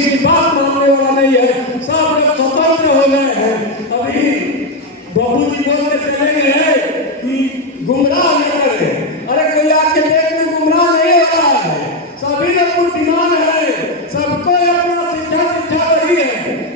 की बात मानने वाला नहीं है, सब लोग स्वतंत्र हो गए हैं। अभी बाबू जी बोलते चले गए कि गुमराह नहीं करे। अरे कोई आज के डेट में गुमराह नहीं हो रहा है, सभी लोग बुद्धिमान है, सबको अपना शिक्षा वही है,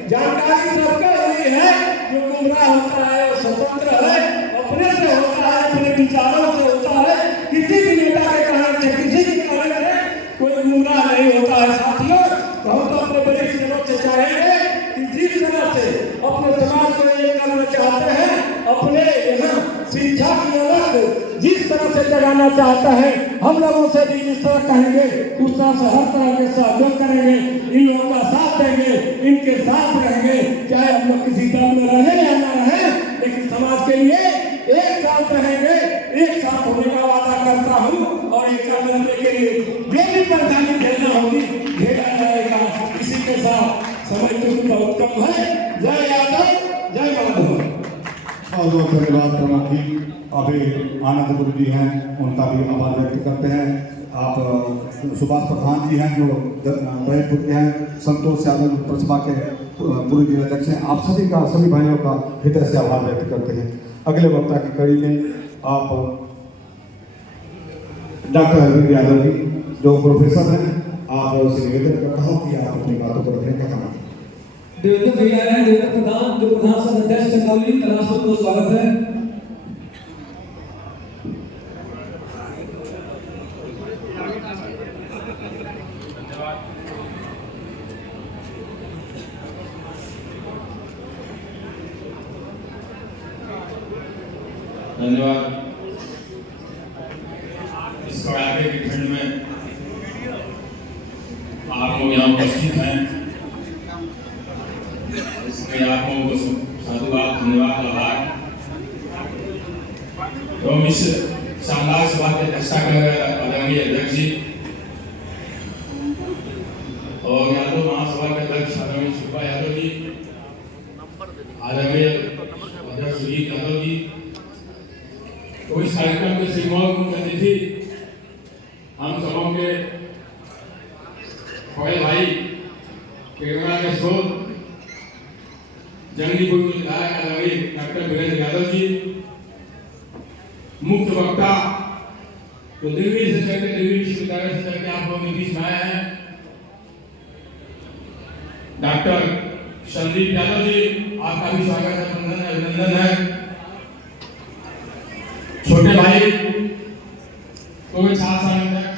जानकारी सबको वही है। जो गुमराह होता है वो स्वतंत्र है, अपने से होता है, अपने विचारों से होता है, किसी भी नेता के कहने से, किसी भी कहने से कोई गुमराह नहीं होता है। साथियों, हम तो अपने वरिष्ठ जनों से चाहेंगे कि जिस तरह से अपने समाज को एक करना चाहते हैं, अपने यहाँ शिक्षा की अलग जिस तरह से जगाना चाहता है, हम लोगों से भी जिस तरह कहेंगे उस तरह से हर तरह के सहयोग करेंगे, इन लोगों का साथ देंगे, इनके साथ रहेंगे, चाहे हम लोग किसी दल में रहे या ना रहे, लेकिन समाज के लिए एक साथ रहेंगे, एक साथ होने का वादा करता हूँ। और एक करने के लिए जो भी परेशानी झेलना होगी झेला जाएगा। इसी के साथ समय तो बहुत कम है। जय यादव, जय माधव। बहुत बहुत धन्यवाद प्रमुख जी। अभी आनंद गुरु जी हैं, उनका भी आभार व्यक्त करते हैं। आप सुभाष प्रधान जी हैं जो बैरपुर के हैं, संतोष यादव प्रतिभा के पूर्व जिला अध्यक्ष हैं। आप सभी का, सभी भाइयों का हृदय से आभार व्यक्त करते हैं। अगले वक्ता की कड़ी में आप डॉक्टर अरविंद यादव जी जो प्रोफेसर हैं, आप से निवेदन करता हूँ कि आप अपनी बातों को रखने का काम। देवदत्त भैया हैं, देवदत्त प्रधान जो प्रधान सदस्य अध्यक्ष चंदौली तलाशपुर को स्वागत है। धन्यवाद। इस कड़ाके की ठंड में आप लोग यहाँ उपस्थित हैं, इसलिए आप लोगों को साधुवाद, धन्यवाद, आभार। तो इस शानदार सभा की अध्यक्षता कर रहे आदरणीय अध्यक्ष जी और यादव महासभा के अध्यक्ष आदरणीय सुब्बा यादव जी, आदरणीय अध्यक्ष सुजीत यादव जी। तो इस कार्यक्रम के श्रीमोहन मुख्य अतिथि हम सबों के बड़े भाई प्रेरणा के स्रोत जंगलीपुर के विधायक आदरणीय डॉक्टर वीरेंद्र यादव जी, मुख्य वक्ता जो दिल्ली से चलकर दिल्ली विश्वविद्यालय से चलकर आप लोगों के बीच में आए हैं, डॉक्टर संदीप यादव जी, आपका भी स्वागत है, अभिनंदन है। छोटे भाई पूर्व छात्र संगठक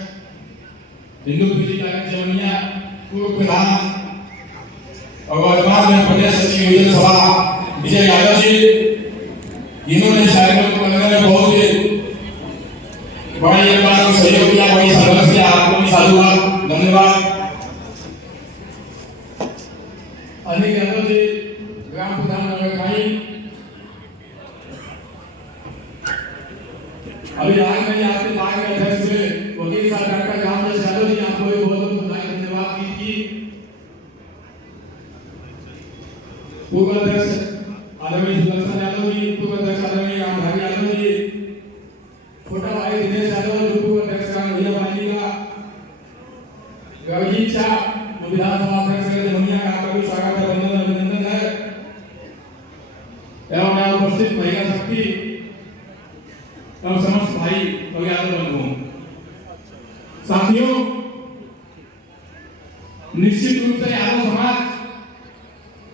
हिंदू फिजिकल जमनिया पूर्व प्रधान और वर्तमान में प्रदेश सचिव योजना सभा विजय यादव जी, जिन्होंने शायरों को करने में बहुत ही बड़ा योगदान और सहयोग किया, बड़ी संघर्ष किया। आपको भी साधुवाद, धन्यवाद। अनिल यादव जी, ग्राम प्रधान नगरखाई। अभी आज मैं आपके पार्टी के अध्यक्ष हुए वकील साहब डॉक्टर रामदास यादव जी, आपको भी बहुत बहुत बधाई, धन्यवाद कीजिए। पूर्व अध्यक्ष आदरणीय सुदर्शन यादव जी, पूर्व अध्यक्ष आदरणीय रामधारी यादव जी, छोटा भाई दिनेश यादव जो पूर्व अध्यक्ष रामभैया पाली का, रवजीत शाह जो विधानसभा अध्यक्ष जमुनिया का, आपका भी स्वागत है, अभिनंदन है। एवं यहाँ उपस्थित महिला शक्ति और समस्त भाई और यादव बंधुओं, साथियों, निश्चित रूप से यादव समाज,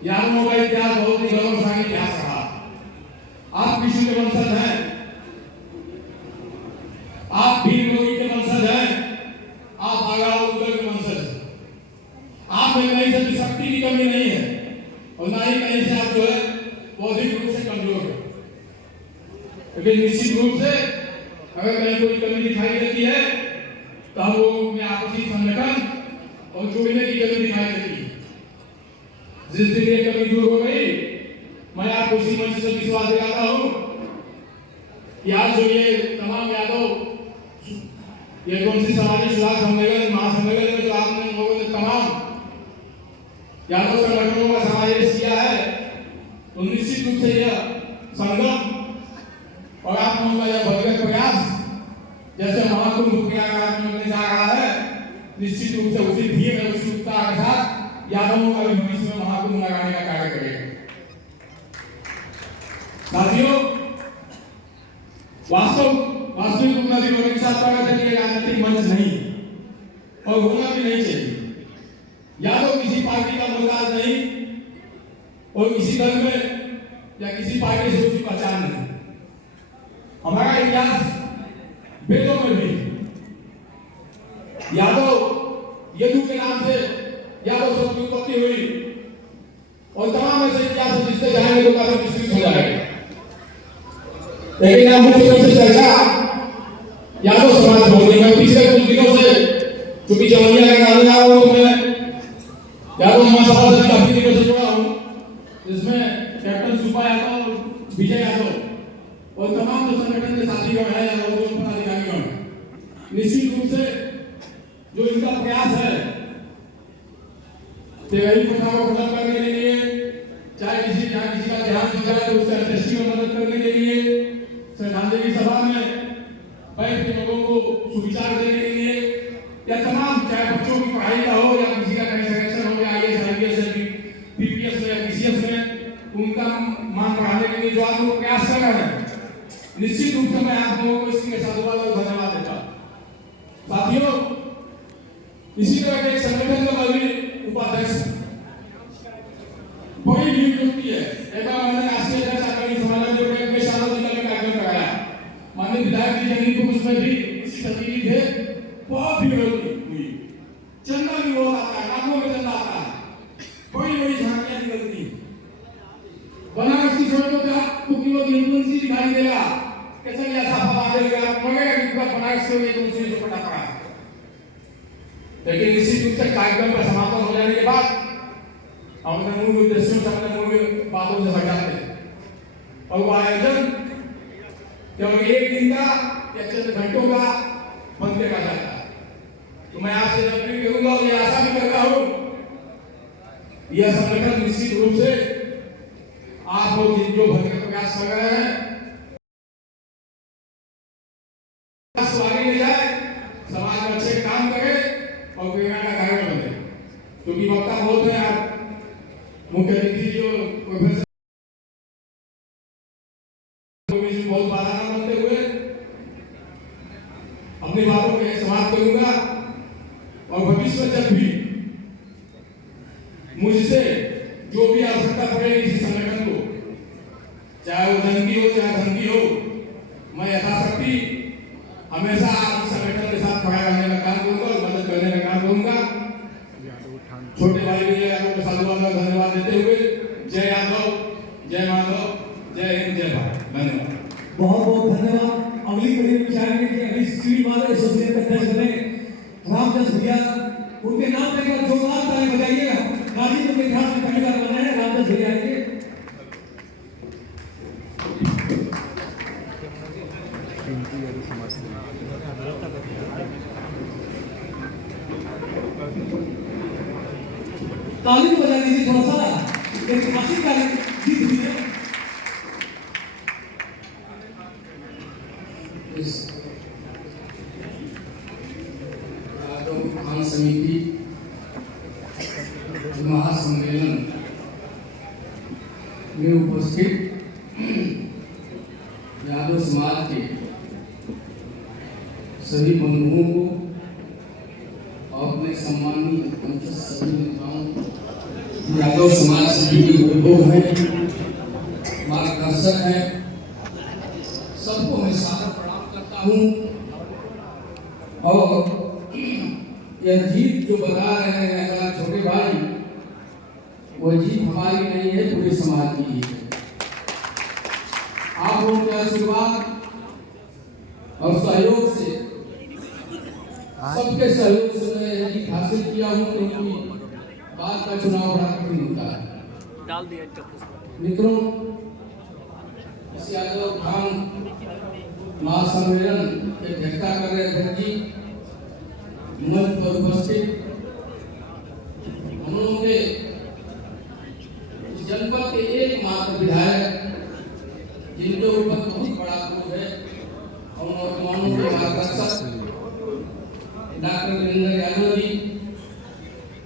यादवों का इतिहास बहुत ही गौरवशाली इतिहास रहा। आप विष्णु के वंशज हैं, आप भीम योगी के वंशज हैं, आप आगरा उत्तर के वंशज हैं। आप में कहीं से शक्ति की कमी नहीं है और ना ही कहीं से आप जो है बौद्धिक रूप से कमजोर है। लेकिन निश्चित रूप से अगर कहीं कोई कमी दिखाई देती है तो हम लोगों में आपसी संगठन और जुड़ने की कमी दिखाई देती है। जिस दिन ये कमी दूर हो गई, मैं आपको इसी मंच से विश्वास दिलाता हूँ कि आज जो ये तमाम यादव ये कौन सी सामाजिक सुधार सम्मेलन, महासम्मेलन में जो आपने लोगों ने तमाम यादव संगठनों का समावेश किया है, तो निश्चित रूप से यह संगम और आप लोगों का यह भगीरथ प्रयास जैसे महाकुंभ प्रयागराज में होने जा रहा है, निश्चित रूप से उसी धीमे उसी उत्साह के साथ यादवों का भी भविष्य में महाकुंभ लगाने का कार्य करेगा। साथियों, वास्तविक उन्नति होने के साथ पार्टी का राजनीतिक मंच नहीं और होना भी नहीं चाहिए। यादव किसी पार्टी का मोहताज नहीं और किसी दल में या किसी पार्टी से उसकी पहचान नहीं। हमारा इतिहास वेदों में भी यादव यदु के नाम से यादव शब्द की उत्पत्ति हुई और तमाम ऐसे इतिहास जिससे जाएंगे तो काफी विस्तृत हो जाएगा। लेकिन अब मुख्य रूप से चर्चा यादव समाज बोलने में पिछले कुछ दिनों से चूंकि जवनिया का गाने जा रहा हूँ मैं यादव महासभा से काफी दिनों से जुड़ा हूँ, जिसमें कैप्टन सुब्बा यादव और विजय यादव और तमाम जो संगठन के साथीगण हैं या पदाधिकारीगण, निश्चित रूप से जो इनका प्रयास है तेरही प्रथा को खत्म करने के लिए, चाहे किसी का ध्यान दिया जाए तो उससे अंत्येष्टि में मदद करने के लिए, श्रद्धांजलि सभा में बैठ के लोगों को सुविचार देने के लिए, या तमाम चाहे बच्चों की पढ़ाई का हो या किसी का कहीं सिलेक्शन हो गया IAS IPS PPS में या PCS में उनका मान बढ़ाने के लिए जो आप लोग प्रयास कर रहे हैं, निश्चित रूप से मैं आप लोगों को इसके साधुवाद और धन्यवाद देता हूं। साथियों, इसी तरह के एक संगठन का मैं भी उपाध्यक्ष बड़ी भीड़ होती है। एक बार मैंने राष्ट्रीय अध्यक्ष आकांक्षी समाज जो बैंक में शामिल होने का कार्यक्रम कराया, माननीय विधायक जी जंगली उसमें भी इसी तस्वीर थे, बहुत भीड़ हुई, चंदा भी बहुत आता है, आंखों में चंदा आता है, बड़ी झांकियां निकलती है। बनारस की सड़कों पे आपको केवल तुलसी दिखाई देगा, कैसे या साफा बांधेगा, लगेगा कि पूरा बनारस से ये तुलसी से पटा पड़ा है। लेकिन इसी रूप से कार्यक्रम का समापन हो जाने के बाद हमने मूल उद्देश्यों से अपने मूल बातों से हटाते और वो आयोजन केवल एक दिन का या चंद घंटों का बंद करा जाता है। तो मैं आपसे अपील करूंगा और ये आशा भी करता हूं यह संगठन निश्चित रूप से आप लोग जो भरपूर प्रयास कर रहे हैं आगे ले जाए, समाज में अच्छे काम करे और प्रेरणा का कारण बने। क्योंकि वक्ता बोलते हैं आप मुख्य अतिथि जो प्रोफेसर बहुत बाराना बनते हुए अपनी बातों को समाप्त करूंगा और भविष्य में जब भी मुझसे जो भी आवश्यकता पड़ेगी किसी संगठन को, चाहे वो धन की हो चाहे धन की हो, मैं यथाशक्ति हमेशा आप संगठन के साथ खड़ा रहने का काम करूंगा और मदद करने का काम करूंगा। छोटे भाई विजय यादव को साधुवाद और धन्यवाद देते हुए जय यादव, जय माधव, जय हिंद, जय भारत। धन्यवाद, बहुत बहुत धन्यवाद। अगली कड़ी में चाहेंगे कि अगली श्रीवाद एसोसिएशन के अध्यक्ष बने रामदास भैया, उनके नाम पे एक जोरदार ताली बजाइएगा। गाजीपुर के इतिहास में पहली बार बने हैं रामदास भैया के। ताली बजा दीजिए थोड़ा सा, ऐतिहासिक ताली जीत हुई है। यादव समिति महासम्मेलन में उपस्थित यादव समाज के सभी बंधुओं को और अपने सम्मानित सभी नेताओं, यादव समाज से जुड़े लोग हैं, मार्गदर्शक हैं, सबको मैं सादर प्रणाम करता हूँ। और यह जीत जो बता रहे हैं छोटे भाई, वह जीत हमारी नहीं है, पूरे समाज की जीत है। आप लोगों के आशीर्वाद और सहयोग से, सबके सहयोग से मैं यह जीत हासिल किया हूँ, क्योंकि बाद का चुनाव बड़ा कठिन होता है। डाल दिया मित्रों, इस यादव उत्थान महासम्मेलन की अध्यक्षता कर रहे अध्यक्ष जी, मंच पर उपस्थित हम लोगों के इस जनपद के एकमात्र विधायक जिनके ऊपर बहुत बड़ा बोझ है, और नौजवानों के मार्गदर्शक डॉक्टर वीरेंद्र यादव जी,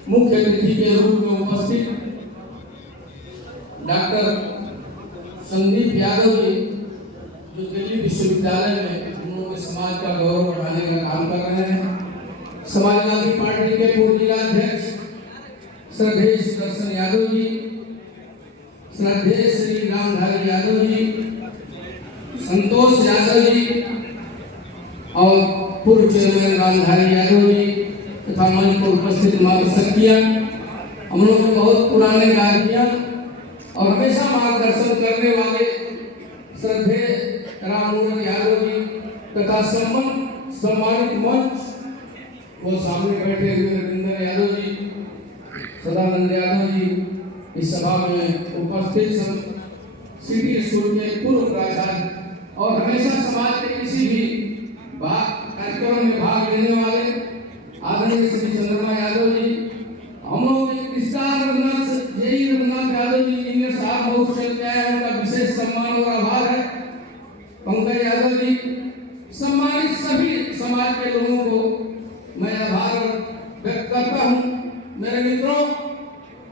मुख्य अतिथि के रूप में संदीप यादव जी जो दिल्ली विश्वविद्यालय में हम लोगों के समाज का गौरव बढ़ाने का काम कर रहे हैं। समाजवादी पार्टी के पूर्व जिला अध्यक्ष श्रद्धेय दर्शन यादव जी, श्रद्धेय श्री रामधारी यादव जी, संतोष यादव जी और पूर्व चेयरमैन रामधारी यादव जी तथा मंच पर उपस्थित माता सखियां, हम लोग के बहुत पुराने गार्जियन और हमेशा मार्गदर्शन करने वाले श्रद्धेय राममोहन यादव जी तथा सम्मानित मंच वो सामने बैठे हुए रविंद्र यादव जी, सदानंद यादव जी, इस सभा में उपस्थित सिटी स्कूल के पूर्व प्राचार्य और हमेशा समाज के किसी भी कार्यक्रम में भाग लेने वाले आदरणीय श्री चंद्रमा यादव जी, हम लोग रघुनाथ यादव जी इंजीनियर साहब बहुत चलते हैं, उनका विशेष सम्मान और आभार है। पंकज यादव जी, सम्मानित सभी समाज के लोगों को मैं आभार व्यक्त करता हूँ। मेरे मित्रों,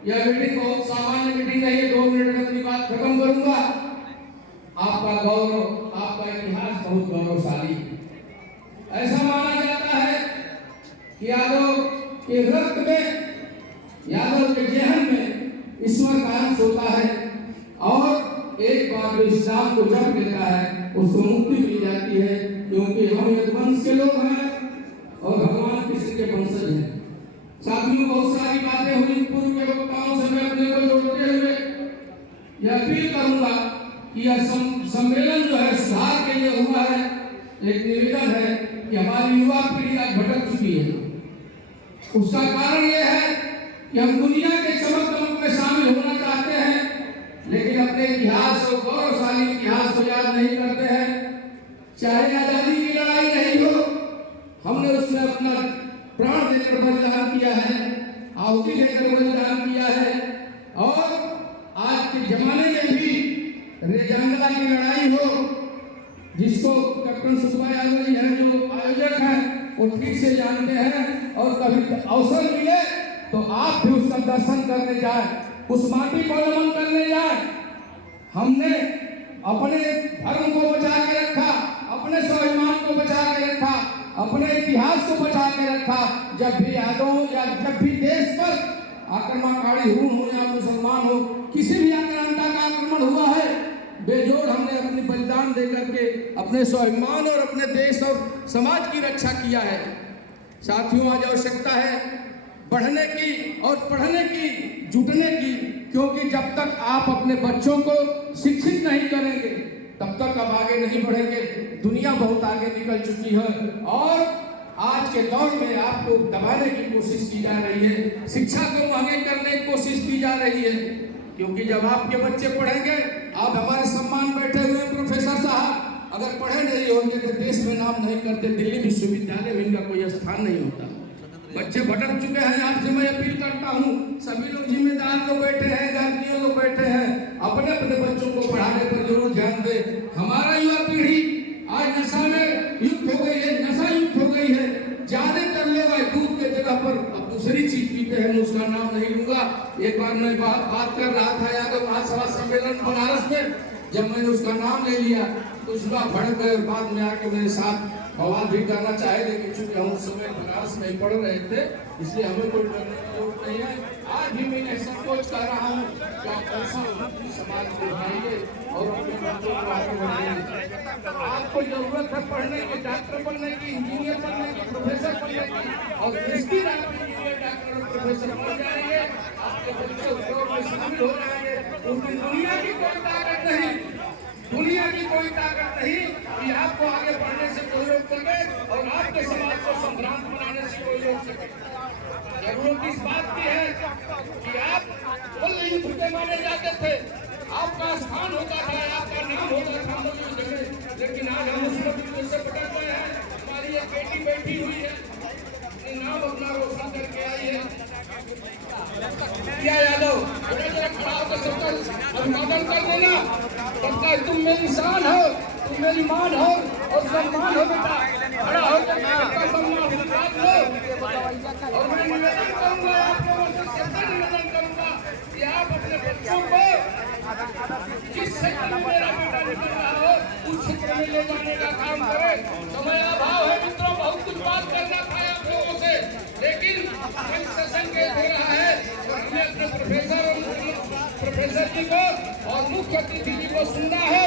यह मीटिंग बहुत सामान्य मीटिंग नहीं है, 2 मिनट में अपनी बात खत्म करूंगा। आपका गौरव, आपका इतिहास बहुत गौरवशाली है। ऐसा माना जाता है कि यादव के रक्त में, यादव के जेहन में ईश्वर का अंश होता है और एक बार जो इस्लाम को जप लेता है उसको मुक्ति मिल जाती है, क्योंकि हम एक वंश के लोग हैं और भगवान कृष्ण के वंशज हैं। साथियों, बहुत सारी बातें हुई पूर्व के वक्ताओं से, मैं अपने को जोड़ते हुए यह अपील करूंगा कि यह सम्मेलन जो है सुधार के लिए हुआ है। एक निवेदन है कि हमारी युवा पीढ़ी आज भटक चुकी है। उसका कारण यह है कि हम दुनिया के चमक दमक में शामिल होना चाहते हैं, लेकिन अपने इतिहास और गौरवशाली इतिहास को याद नहीं करते हैं। चाहे आजादी की लड़ाई नहीं हो, हमने उसमें अपना प्राण देकर बलिदान किया है, आहुति देकर बलिदान किया है। और आज के जमाने में भी रेजांगला की लड़ाई हो, जिसको कैप्टन सुषमा यादव जी हैं जो आयोजक हैं, वो ठीक से जानते हैं, और कभी अवसर मिले तो आप भी उसका दर्शन करने जाए, उस माटी को नमन करने जाए। हमने अपने धर्म को बचा के रखा, अपने स्वाभिमान को बचा के रखा, अपने इतिहास को बचा के रखा। जब भी यादव या जब भी देश पर आक्रमणकारी हो या मुसलमान हो, किसी भी आक्रांता का आक्रमण हुआ है, बेजोड़ हमने अपनी बलिदान देकर के अपने स्वाभिमान और अपने देश और समाज की रक्षा किया है। साथियों, आज आवश्यकता है बढ़ने की और पढ़ने की, जुटने की, क्योंकि जब तक आप अपने बच्चों को शिक्षित नहीं करेंगे तब तक आप आगे नहीं बढ़ेंगे। दुनिया बहुत आगे निकल चुकी है और आज के दौर में आपको दबाने की कोशिश की जा रही है, शिक्षा को महंगे करने की कोशिश की जा रही है। क्योंकि जब आपके बच्चे पढ़ेंगे, आप हमारे सम्मान बैठे हुए प्रोफेसर साहब अगर पढ़े नहीं होंगे तो देश में नाम नहीं करते, दिल्ली विश्वविद्यालय में इनका कोई स्थान नहीं होता। बच्चे भटक चुके हैं। आपसे मैं अपील करता हूँ, सभी लोग जिम्मेदार लोग बैठे हैं, गार्जियन लोग बैठे हैं, अपने अपने बच्चों को पढ़ाने पर जरूर ध्यान दें। हमारा युवा पीढ़ी आज नशा में युक्त हो गई है, नशा युक्त हो गई है। ज्यादातर लोग दूध के जगह पर अब दूसरी चीज पीते हैं, उसका नाम नहीं लूंगा। एक बार मैं बात कर रहा था यादव महासभा सम्मेलन बनारस में, जब मैंने उसका नाम ले लिया तो उसका भड़क गए, बाद में आके मेरे साथ बवाल भी करना चाहे, लेकिन चूंकि हम उस समय बनारस में पढ़ रहे थे इसलिए हमें कोई डरने की जरूरत नहीं है। आज भी मैं संकोच कर रहा हूँ कि आप ऐसा समाज को उठाइए और अपने बच्चों को आगे बढ़ाइए। आपको जरूरत है पढ़ने की, डॉक्टर बनने की, इंजीनियर बनने की, प्रोफेसर बनने की, और जिसकी इंजीनियर, डॉक्टर और प्रोफेसर बन जाएंगे, आपके बच्चे उस दौर में शामिल हो जाएंगे। उनकी दुनिया की कोई ताकत नहीं, दुनिया की कोई ताकत नहीं कि आपको आगे बढ़ने से कोई रोक सके और आपके समाज को संभ्रांत बनाने से कोई रोक सके। जरूरत इस बात की है कि आप कुल युद्ध के माने जाते थे, आपका स्थान होता था, आपका नाम होता था उस जगह, लेकिन आज हम उस युद्ध से भटक गए हैं। हमारी एक बेटी बैठी हुई है, अपने नाम अपना रोशन करके आई है। क्या यादव, जरा खड़ा होकर सबका अभिवादन कर देना। सबका तुम मेरी शान हो, तुम मेरी मान हो और सम्मान हो बेटा। खड़ा होकर सबका सम्मान लो। और मैं निवेदन करूंगा, आप लोगों से सख्त निवेदन करूंगा कि आप अपने बच्चों को जिस क्षेत्र में मिल रहा हो उस क्षेत्र में ले जाने का काम करे। समय अभाव है मित्रों, बहुत कुछ बात करना था आप लोगों से, लेकिन सेशन के हो रहा है तो हमें अपने प्रोफेसर जी को और मुख्य अतिथि जी को सुनना है।